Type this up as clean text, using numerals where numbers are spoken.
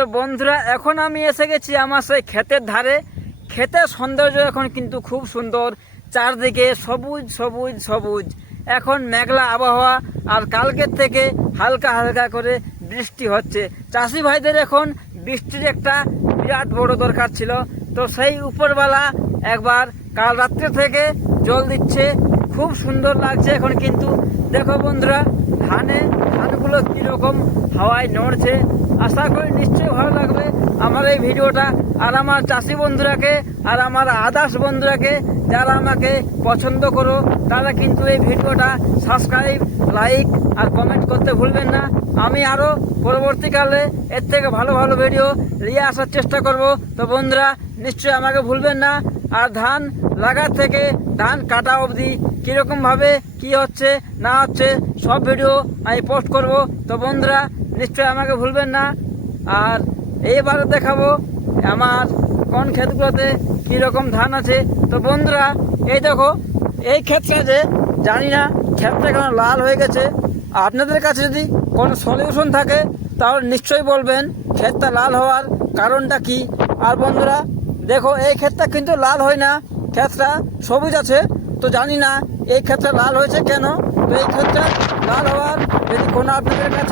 তো বন্ধুরা এখন আমি এসে গেছি আমার সেই ক্ষেতের ধারে। ক্ষেতের সৌন্দর্য এখন কিন্তু খুব সুন্দর, চারদিকে সবুজ সবুজ সবুজ। এখন মেঘলা আবহাওয়া, আর কালকের থেকে হালকা হালকা করে বৃষ্টি হচ্ছে। চাষি ভাইদের এখন বৃষ্টির একটা বিরাট বড় দরকার ছিল, তো সেই উপরওয়ালা একবার কাল রাত্রে থেকে জল দিচ্ছে। খুব সুন্দর লাগছে এখন কিন্তু। দেখো বন্ধুরা, ধানগুলো কীরকম হাওয়ায় নড়ছে। আশা করি নিশ্চয়ই ভালো লাগবে আমার এই ভিডিওটা। আর আমার চাষি বন্ধুরাকে আর আমার আদার্স বন্ধুরাকে যারা আমাকে পছন্দ করো, তারা কিন্তু এই ভিডিওটা সাবস্ক্রাইব, লাইক আর কমেন্ট করতে ভুলবেন না। আমি আরও পরবর্তীকালে এর থেকে ভালো ভালো ভিডিও নিয়ে আসার চেষ্টা করব। তো বন্ধুরা নিশ্চয়ই আমাকে ভুলবেন না। আর ধান লাগার থেকে ধান কাটা অবধি কীরকমভাবে কী হচ্ছে না হচ্ছে সব ভিডিও আমি পোস্ট করব। তো বন্ধুরা নিশ্চয়ই আমাকে ভুলবেন না। আর এইবারে দেখাবো আমার কোন ক্ষেতগুলোতে কীরকম ধান আছে। তো বন্ধুরা এই দেখো, এই ক্ষেতটা যে জানি না ক্ষেতটা কেন লাল হয়ে গেছে। আপনাদের কাছে যদি কোনো সলিউশন থাকে তাহলে নিশ্চয়ই বলবেন ক্ষেতটা লাল হওয়ার কারণটা কি। আর বন্ধুরা দেখো, এই ক্ষেতটা কিন্তু লাল হয় না, ক্ষেতটা সবুজ আছে। তো জানি না এই ক্ষেতটা লাল হয়েছে কেন। তো এই ক্ষেতটা লাল হওয়ার যদি কোনো আপনাদের কাছে